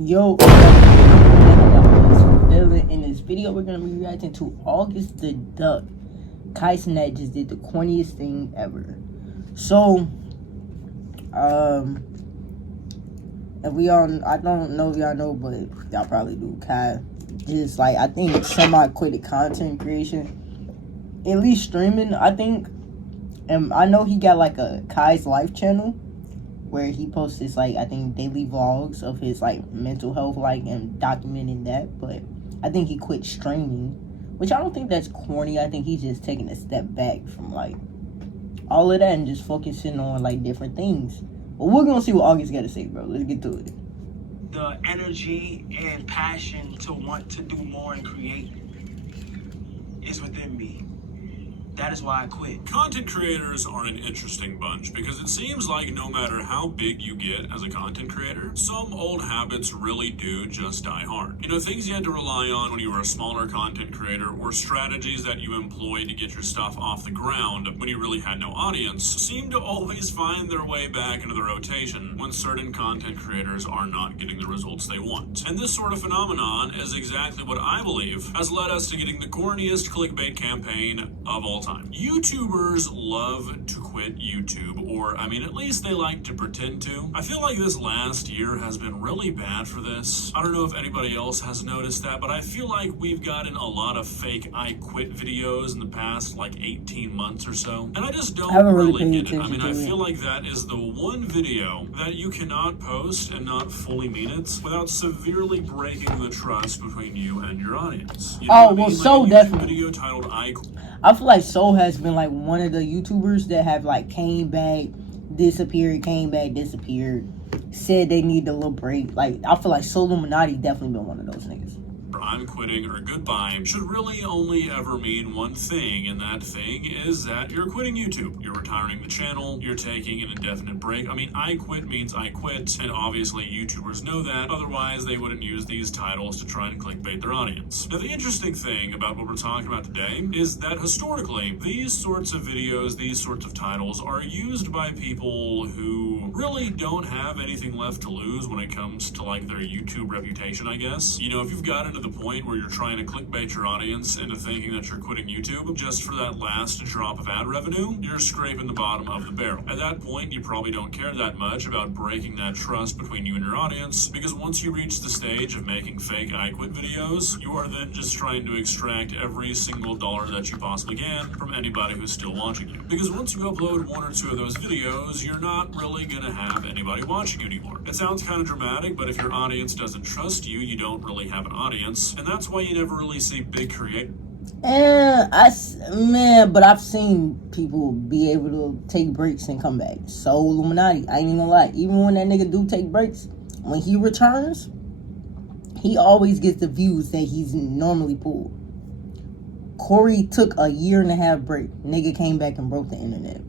Yo, in this video, we're gonna be reacting to Augusttheduck. Cenat just did the corniest thing ever. So, if we all, I don't know if y'all know, but y'all probably do. Kai just like, I think semi-quitted content creation, at least streaming. I think, and I know he got like a Kai's Life channel where he posts his, like, I think daily vlogs of his, like, mental health, like, and documenting that. But I think he quit streaming, which I don't think that's corny. I think he's just taking a step back from, like, all of that and just focusing on, like, different things. But we're gonna see what August got to say, bro. Let's get to it. The energy and passion to want to do more and create is within me. That is why I quit. Content creators are an interesting bunch because it seems like no matter how big you get as a content creator, some old habits really do just die hard. You know, things you had to rely on when you were a smaller content creator or strategies that you employed to get your stuff off the ground when you really had no audience seem to always find their way back into the rotation when certain content creators are not getting the results they want. And this sort of phenomenon is exactly what I believe has led us to getting the corniest clickbait campaign of all time. YouTubers love to quit YouTube, or I mean, at least they like to pretend to. I feel like this last year has been really bad for this. I don't know if anybody else has noticed that, but I feel like we've gotten a lot of fake I quit videos in the past like 18 months or so, and I just don't really get it. I mean, I feel like that is the one video that you cannot post and not fully mean it without severely breaking the trust between you and your audience. You know well, like so definitely. Video titled I feel like Soul has been like one of the YouTubers that have like came back, disappeared, came back, disappeared, said they need a little break. Like, I feel like Soul Illuminati definitely been one of those niggas. I'm quitting or goodbye should really only ever mean one thing, and that thing is that you're quitting YouTube. You're retiring the channel, you're taking an indefinite break. I mean, I quit means I quit, and obviously YouTubers know that, otherwise they wouldn't use these titles to try and clickbait their audience. Now, the interesting thing about what we're talking about today is that historically, these sorts of videos, these sorts of titles are used by people who really don't have anything left to lose when it comes to like their YouTube reputation, I guess. You know, if you've gotten to the point where you're trying to clickbait your audience into thinking that you're quitting YouTube just for that last drop of ad revenue, you're scraping the bottom of the barrel. At that point, you probably don't care that much about breaking that trust between you and your audience, because once you reach the stage of making fake I quit videos, you are then just trying to extract every single dollar that you possibly can from anybody who's still watching you. Because once you upload one or two of those videos, you're not really gonna have anybody watching you anymore. It sounds kind of dramatic, but if your audience doesn't trust you, you don't really have an audience. And that's why you never really see big creators. But I've seen people be able to take breaks and come back. So Illuminati, I ain't even gonna lie. Even when that nigga do take breaks, when he returns, he always gets the views that he's normally pulled. Corey took a 1.5 year break. Nigga came back and broke the internet.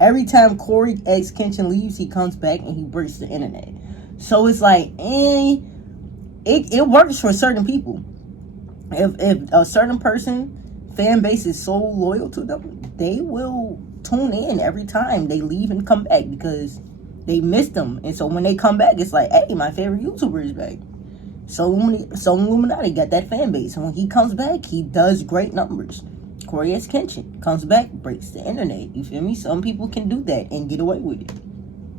Every time Corey X Kenshin leaves, he comes back and he breaks the internet. So it's like, it works for certain people. If a certain person, fan base is so loyal to them, they will tune in every time they leave and come back because they missed them. And so when they come back, it's like, hey, my favorite YouTuber is back. So Illuminati got that fan base. And when he comes back, he does great numbers. Corniest Kenshin comes back, breaks the internet. You feel me? Some people can do that and get away with it.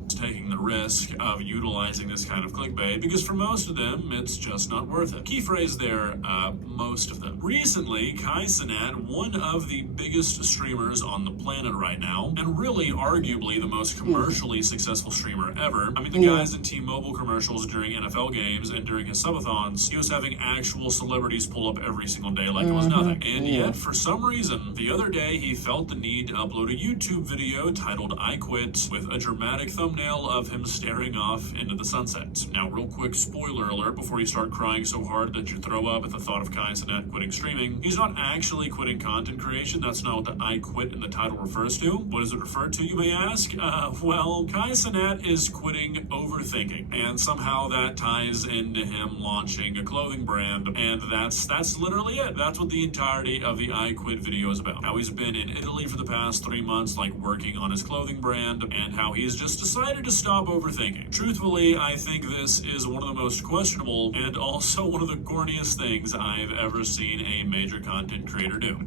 Taking the risk of utilizing this kind of clickbait, because for most of them, it's just not worth it. Key phrase there, most of them. Recently, Cenat, one of the biggest streamers on the planet right now, and really arguably the most commercially successful streamer ever. I mean, the guy's in T-Mobile commercials during NFL games, and during his subathons, he was having actual celebrities pull up every single day like it was nothing. And yet, for some reason, the other day, he felt the need to upload a YouTube video titled I Quit with a dramatic thumbnail of him staring off into the sunset. Now, real quick spoiler alert before you start crying so hard that you throw up at the thought of Cenat quitting streaming. He's not actually quitting content creation. That's not what the I quit in the title refers to. What does it refer to, you may ask? Well, Cenat is quitting overthinking, and somehow that ties into him launching a clothing brand, and that's literally it. That's what the entirety of the I Quit video is about. How he's been in Italy for the past 3 months, like working on his clothing brand, and how he's just decided to stop stop overthinking. Truthfully, I think this is one of the most questionable and also one of the corniest things I've ever seen a major content creator do.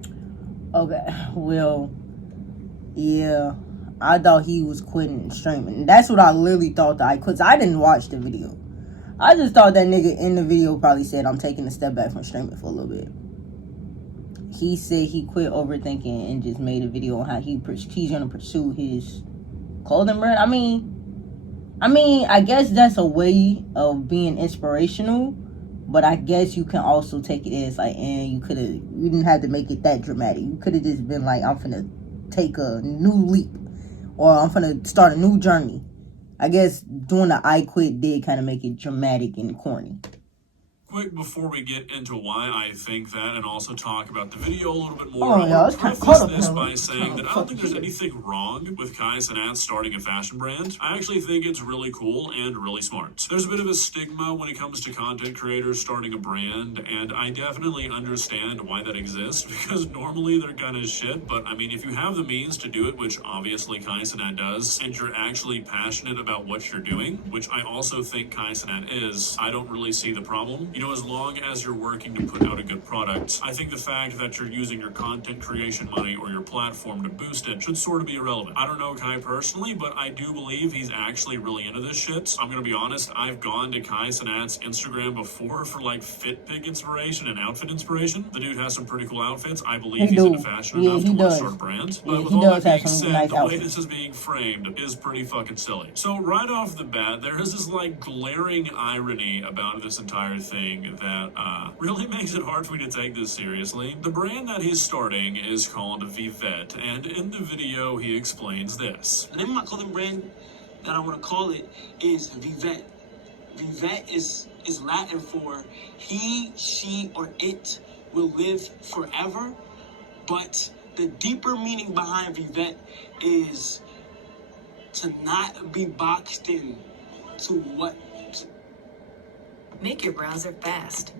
Okay, well, yeah, I thought he was quitting streaming. That's what I literally thought that I quit. I didn't watch the video. I just thought that nigga in the video probably said, I'm taking a step back from streaming for a little bit. He said he quit overthinking and just made a video on how he's going to pursue his clothing brand. I mean, I guess that's a way of being inspirational, but I guess you can also take it as like, you didn't have to make it that dramatic. You could have just been like, I'm finna take a new leap, or I'm finna start a new journey. I guess doing the I quit did kind of make it dramatic and corny. Quick, before we get into why I think that and also talk about the video a little bit more, Oh, yeah, I'll let's preface this by saying that I don't think there's anything wrong with Cenat starting a fashion brand. I actually think it's really cool and really smart. There's a bit of a stigma when it comes to content creators starting a brand, and I definitely understand why that exists, because normally they're kind of shit, but I mean, if you have the means to do it, which obviously Cenat does, and you're actually passionate about what you're doing, which I also think Cenat is, I don't really see the problem. You know, as long as you're working to put out a good product, I think the fact that you're using your content creation money or your platform to boost it should sort of be irrelevant. I don't know Kai personally, but I do believe he's actually really into this shit. I'm gonna be honest, I've gone to Cenat's Instagram before for like fit pic inspiration and outfit inspiration. The dude has some pretty cool outfits. I believe he's into fashion enough to want to start a brand. But with all that being said, the way this is being framed is pretty fucking silly. So right off the bat, there is this like glaring irony about this entire thing that really makes it hard for me to take this seriously. The brand that he's starting is called Vivette, and in the video he explains this. The name of my clothing brand that I want to call it is Vivette. Vivette is Latin for he, she, or it will live forever, but the deeper meaning behind Vivette is to not be boxed in to what. Make your browser fast.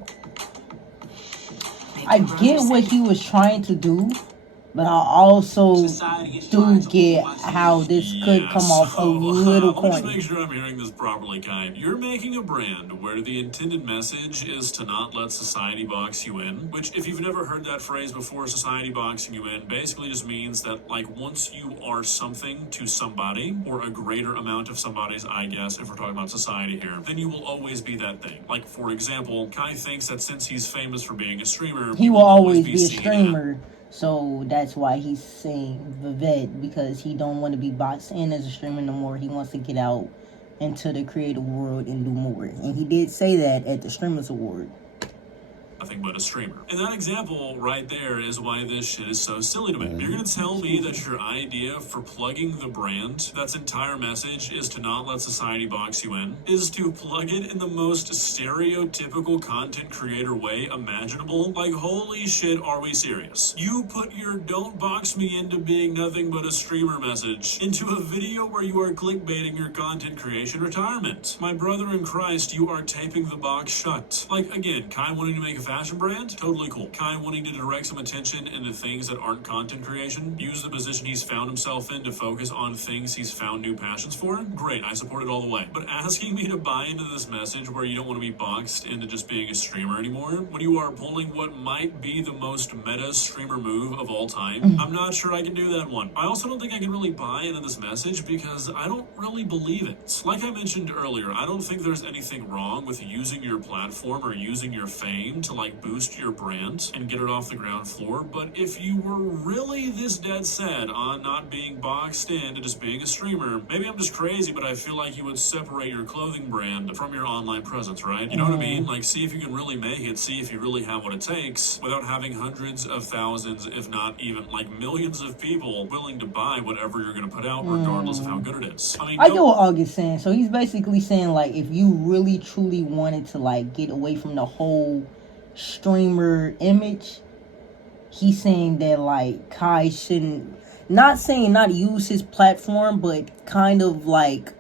I get what he was trying to do, but I also do get how this could come off a little corny. Let me just make sure I'm hearing this properly, Kai. You're making a brand where the intended message is to not let society box you in, which, if you've never heard that phrase before, society boxing you in, basically just means that, like, once you are something to somebody, or a greater amount of somebody's, I guess, if we're talking about society here, then you will always be that thing. Like, for example, Kai thinks that since he's famous for being a streamer, he will always be a streamer. So that's why he's saying Vivette, because he don't want to be boxed in as a streamer no more. He wants to get out into the creative world and do more. And he did say that at the Streamers Award. Nothing but a streamer. And that example right there is why this shit is so silly to me. You're gonna tell me that your idea for plugging the brand, that's entire message is to not let society box you in, is to plug it in the most stereotypical content creator way imaginable? Like, holy shit, are we serious? You put your don't box me into being nothing but a streamer message into a video where you are clickbaiting your content creation retirement. My brother in Christ, you are taping the box shut. Like, again, Kai wanting to make a fashion brand, totally cool. Kai wanting to direct some attention into things that aren't content creation, use the position he's found himself in to focus on things he's found new passions for, great, I support it all the way. But asking me to buy into this message where you don't want to be boxed into just being a streamer anymore, when you are pulling what might be the most meta streamer move of all time, I'm not sure I can do that one. I also don't think I can really buy into this message because I don't really believe it. Like I mentioned earlier, I don't think there's anything wrong with using your platform or using your fame to like boost your brand and get it off the ground floor, but if you were really this dead set on not being boxed into just being a streamer, maybe I'm just crazy, but I feel like you would separate your clothing brand from your online presence, right? You know what I mean? Like, see if you can really make it, see if you really have what it takes without having hundreds of thousands, if not even like millions of people willing to buy whatever you're going to put out regardless of how good it is. I mean, I get what August saying. So he's basically saying, like, if you really truly wanted to like get away from the whole streamer image, he's saying that like Kai shouldn't, not saying not use his platform, but kind of like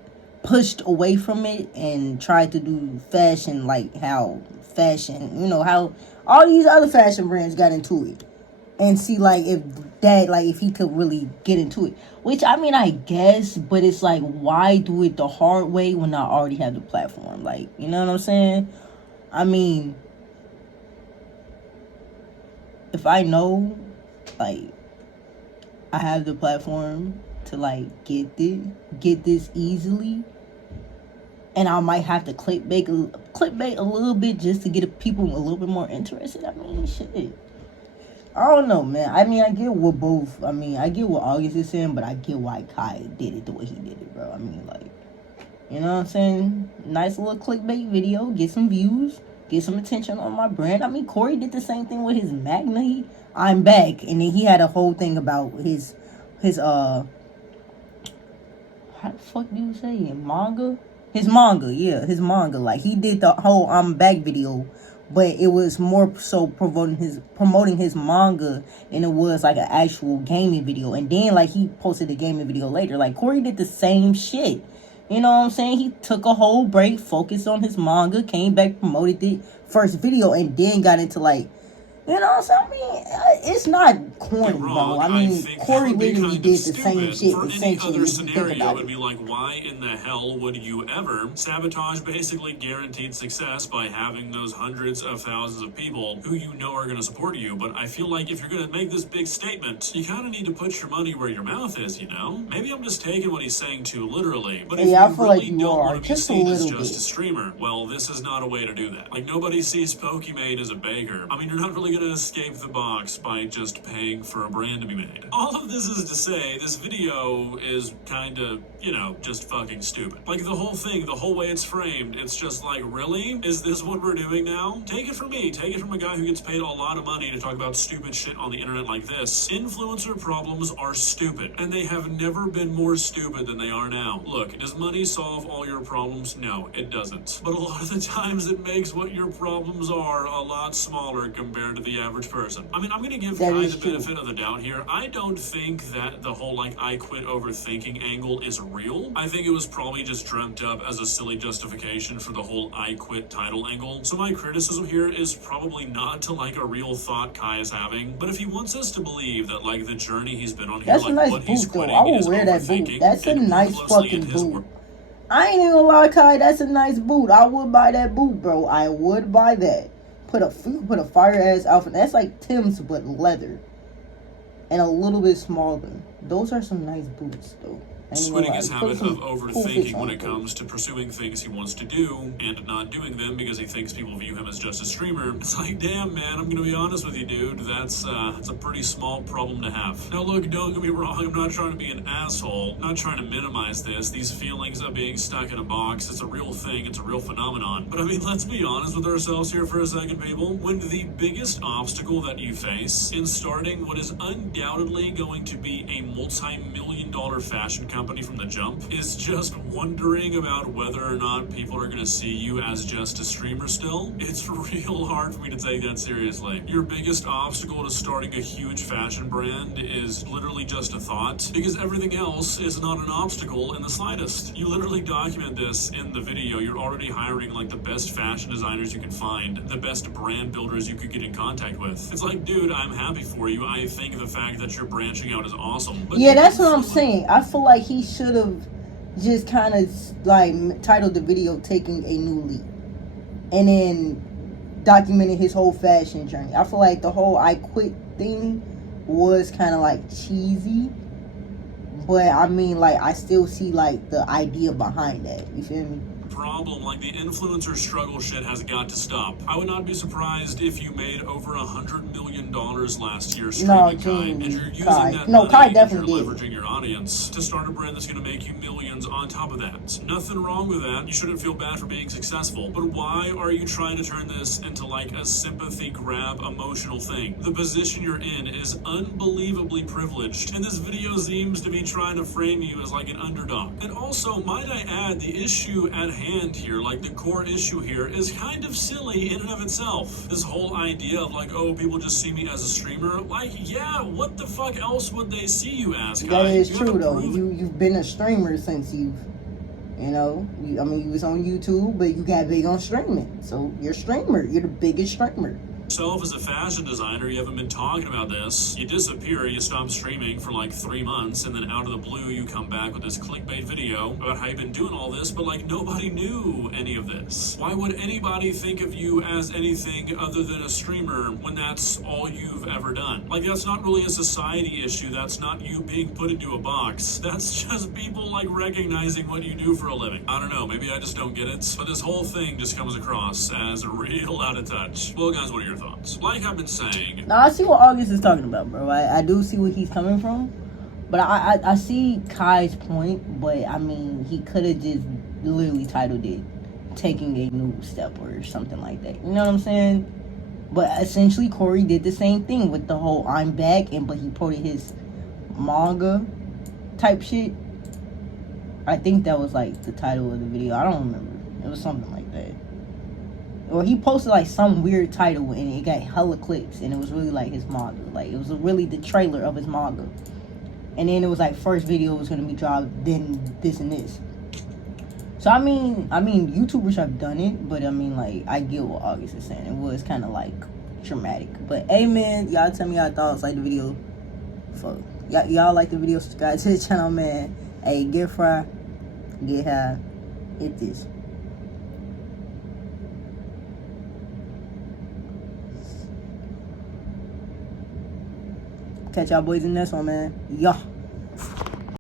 pushed away from it and tried to do fashion, like how fashion, you know, how all these other fashion brands got into it. And see, like, if that, like, if he could really get into it. Which, I mean, I guess, but it's like, why do it the hard way when I already have the platform? Like, you know what I'm saying? I mean, if I know, like, I have the platform to, like, get this easily, and I might have to clickbait a little bit just to get people a little bit more interested. I mean, shit. I don't know, man. I mean, I get what August is saying, but I get why Kai did it the way he did it, bro. I mean, like, you know what I'm saying? Nice little clickbait video, get some views, get some attention on my brand. I mean, Corey did the same thing with his Magna. I'm back, and then he had a whole thing about his how the fuck do you say it? Manga? His manga. Like, he did the whole I'm back video, but it was more so promoting his manga than it was like an actual gaming video. And then, like, he posted a gaming video later. Like, Corey did the same shit. You know what I'm saying? He took a whole break, focused on his manga, came back, promoted it, first video, and then got into, like, you know what I'm saying? I mean, it's not corny, bro. I mean, Corey literally did the same shit essentially. Other scenario would be like, why in the hell would you ever sabotage basically guaranteed success by having those hundreds of thousands of people who you know are going to support you? But I feel like if you're going to make this big statement, you kind of need to put your money where your mouth is, you know? Maybe I'm just taking what he's saying too literally. But if you really don't want to be seen as just a streamer, well, this is not a way to do that. Like, nobody sees Pokimane as a baker. I mean, you're not really going to escape the box by just paying for a brand to be made. All of this is to say, this video is kind of, you know, just fucking stupid. Like, the whole thing, the whole way it's framed, it's just like, really? Is this what we're doing now? Take it from me. Take it from a guy who gets paid a lot of money to talk about stupid shit on the internet like this. Influencer problems are stupid, and they have never been more stupid than they are now. Look, does money solve all your problems? No, it doesn't. But a lot of the times it makes what your problems are a lot smaller compared to the average person. I mean, I'm gonna give Kai the benefit of the doubt here. I don't think that the whole, like, I quit overthinking angle is real. I think it was probably just dreamt up as a silly justification for the whole I quit title angle. So my criticism here is probably not to, like, a real thought Kai is having, but if he wants us to believe that, like, the journey he's been on here, that's like, a nice what he's boot, though. quitting I will is wear that boot. overthinking, That's a nice fucking boot. I ain't even gonna lie, Kai, that's a nice boot. I would buy that boot, bro. I would buy that. Put a fire ass outfit. That's like Tim's but leather, and a little bit smaller. Those are some nice boots, though. Sweating his habit of overthinking when it comes to pursuing things he wants to do and not doing them because he thinks people view him as just a streamer. It's like, damn, man, I'm gonna be honest with you, dude. That's a pretty small problem to have. Now, look, don't get me wrong. I'm not trying to be an asshole. I'm not trying to minimize this. These feelings of being stuck in a box, it's a real thing. It's a real phenomenon. But I mean, let's be honest with ourselves here for a second, people. When the biggest obstacle that you face in starting what is undoubtedly going to be a multi-million-dollar fashion company from the jump is just wondering about whether or not people are going to see you as just a streamer still, it's real hard for me to take that seriously. Your biggest obstacle to starting a huge fashion brand is literally just a thought, because everything else is not an obstacle in the slightest. You literally document this in the video. You're already hiring, like, the best fashion designers you can find, the best brand builders you could get in contact with. It's like, dude, I'm happy for you. I think the fact that you're branching out is awesome. But yeah, that's what I'm saying. I feel like he should have just kind of, like, titled the video Taking a New Leap, and then documented his whole fashion journey. I feel like the whole I quit thing was kind of, like, cheesy, but I mean, like, I still see, like, the idea behind that. You feel me? Problem, like, the influencer struggle shit has got to stop. I would not be surprised if you made over $100 million last year streaming, Kai, and you're using that money, Kai definitely you're leveraging your audience to start a brand that's going to make you millions on top of that. Nothing wrong with that. You shouldn't feel bad for being successful. But why are you trying to turn this into, like, a sympathy grab emotional thing? The position you're in is unbelievably privileged, and this video seems to be trying to frame you as, like, an underdog. And also, might I add, the issue at hand here, like, the core issue here, is kind of silly in and of itself. This whole idea of, like, oh, people just see me as a streamer. Like, yeah, what the fuck else would they see you as, Kai? That is true, though. You've been a streamer since you know, I mean, you was on YouTube, but you got big on streaming. So you're a streamer. You're the biggest streamer. Yourself as a fashion designer, you haven't been talking about this. You disappear, you stop streaming for like 3 months, and then out of the blue you come back with this clickbait video about how you've been doing all this, but like nobody knew any of this. Why would anybody think of you as anything other than a streamer when that's all you've ever done? Like, that's not really a society issue. That's not you being put into a box. That's just people like recognizing what you do for a living. I don't know, maybe I just don't get it, but this whole thing just comes across as real out of touch. Well, guys, what are your thoughts? Like I've been saying, Now I see what August is talking about, bro. I do see where he's coming from, but I see Kai's point. But I mean, he could have just literally titled it "Taking a New Step" or something like that. You know what I'm saying? But essentially, Corey did the same thing with the whole "I'm back" but he posted his manga type shit. I think that was like the title of the video. I don't remember. It was something like that. Or he posted like some weird title and it got hella clicks, and it was really like his manga. Like, it was really the trailer of his manga. And then it was like, first video was gonna be dropped, then this and this. So I mean YouTubers have done it, but I mean, like, I get what August is saying. It was kind of like traumatic. But hey man, y'all tell me y'all thoughts. Like the video. Fuck. Y'all like the video, subscribe to the channel, man. Hey, get fry, get high, hit this. Catch y'all boys in this one, man. Yeah.